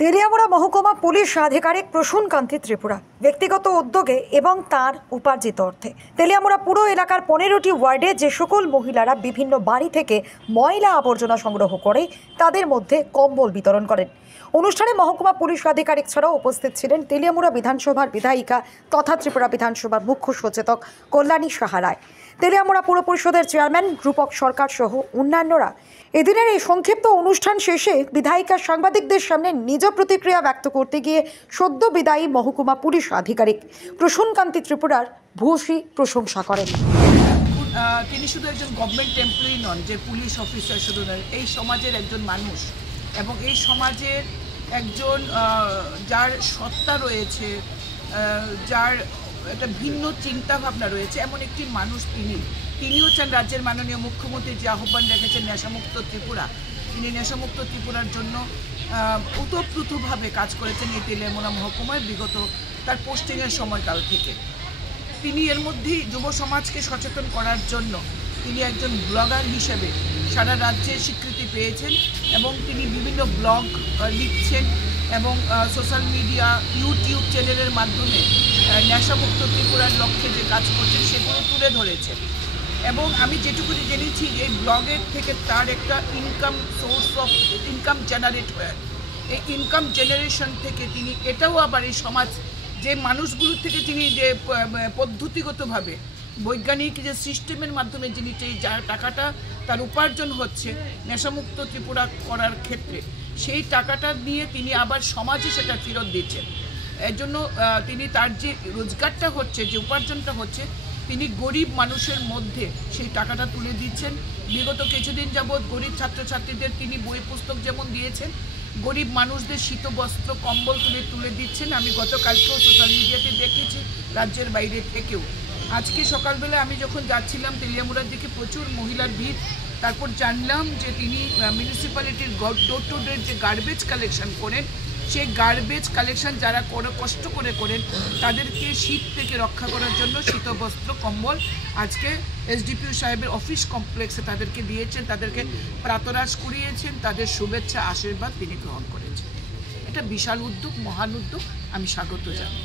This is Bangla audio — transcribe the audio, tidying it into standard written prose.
তেলিয়ামুড়া মহকুমা পুলিশ আধিকারিক প্রসূন কান্তি ত্রিপুরা ব্যক্তিগত উদ্যোগে এবং তার উপার্জিত অর্থে তেলিয়ামুড়া পুরো এলাকার 15টি ওয়ার্ডে যে সকল মহিলারা বিভিন্ন বাড়ি থেকে ময়লা আবর্জনা সংগ্রহ করে তাদের মধ্যে কম্বল বিতরণ করেন। অনুষ্ঠানে মহকুমা পুলিশ আধিকারিক ছাড়াও উপস্থিত ছিলেন তেলিয়ামুড়া বিধানসভার বিধায়িকা তথা ত্রিপুরা বিধানসভার মুখ্য সচেতক কল্যাণী সাহা রায়, তেলিয়ামুড়া পুর পরিষদের চেয়ারম্যান রূপক সরকার সহ অন্যান্যরা। এদিনের এই সংক্ষিপ্ত অনুষ্ঠান শেষে বিধায়িকা সাংবাদিকদের সামনে নিজ প্রতিক্রিয়া ব্যক্ত করতে গিয়ে সদ্য বিদায়ী মহকুমা পুলিশ আধিকারিক প্রসূন কান্তি ত্রিপুরার ভূয়সী প্রশংসা করেন। তিনি শুধু একজন গভর্নমেন্ট এমপ্লয়ি নন, যে পুলিশ অফিসার শুধু নন, এই সমাজের একজন মানুষ এবং এই সমাজের একজন যার সত্তা রয়েছে, যার একটা ভিন্ন চিন্তা ভাবনা রয়েছে, এমন একটি মানুষ তিনি হচ্ছেন রাজ্যের মাননীয় মুখ্যমন্ত্রী যে আহ্বান রেখেছেন নেশামুক্ত ত্রিপুরা। তিনি নেশামুক্ত ত্রিপুরার জন্য ওতপ্রোতভাবে কাজ করেছেন এই তেলিয়ামুড়া মহকুমায় বিগত তার পোস্টিংয়ের সময়কাল থেকে। তিনি এর মধ্যেই যুব সমাজকে সচেতন করার জন্য তিনি একজন ব্লগার হিসেবে সারা রাজ্যে স্বীকৃতি পেয়েছেন এবং তিনি বিভিন্ন ব্লগ লিখছেন এবং সোশ্যাল মিডিয়া ইউটিউব চ্যানেলের মাধ্যমে নেশামুক্ত ত্রিপুরার লক্ষ্যে যে কাজ করছেন সেগুলো তুলে ধরেছেন। এবং আমি যেটুকুনি জেনেছি এই ব্লগের থেকে তার একটা সোর্স অফ ইনকাম জেনারেট হয়। এই ইনকাম জেনারেশন থেকে তিনি এটাও আবার এই সমাজ যে মানুষগুলোর থেকে তিনি যে পদ্ধতিগতভাবে বৈজ্ঞানিক যে সিস্টেমের মাধ্যমে যিনি যা টাকাটা তার উপার্জন হচ্ছে নেশামুক্ত ত্রিপুরা করার ক্ষেত্রে, সেই টাকাটা নিয়ে তিনি আবার সমাজে সেটা ফেরত দিচ্ছেন। এর জন্য তিনি তার যে রোজগারটা হচ্ছে, যে উপার্জনটা হচ্ছে, তিনি গরিব মানুষের মধ্যে সেই টাকাটা তুলে দিচ্ছেন। বিগত কিছুদিন যাবৎ গরিব ছাত্রছাত্রীদের তিনি বই পুস্তক যেমন দিয়েছেন, গরিব মানুষদের শীত বস্ত্র কম্বল তুলে দিচ্ছেন। আমি গতকালকেও সোশ্যাল মিডিয়াতে দেখেছি, রাজ্যের বাইরে থেকেও। আজকে সকালবেলা আমি যখন যাচ্ছিলাম তেলিয়ামুড়ার দিকে প্রচুর মহিলার ভিড়, তারপর জানলাম যে তিনি মিউনিসিপ্যালিটির ডোর টু ডোর যে গার্বেজ কালেকশন করেন, সেই গার্বেজ কালেকশন যারা কষ্ট করে করেন তাদেরকে শীত থেকে রক্ষা করার জন্য শীতবস্ত্র কম্বল আজকে এসডিপিও সাহেবের অফিস কমপ্লেক্সে তাদেরকে দিয়েছেন, তাদেরকে প্রাতরাশ করিয়েছেন, তাদের শুভেচ্ছা আশীর্বাদ তিনি গ্রহণ করেছেন। এটা বিশাল উদ্যোগ, মহান উদ্যোগ, আমি স্বাগত জানাই।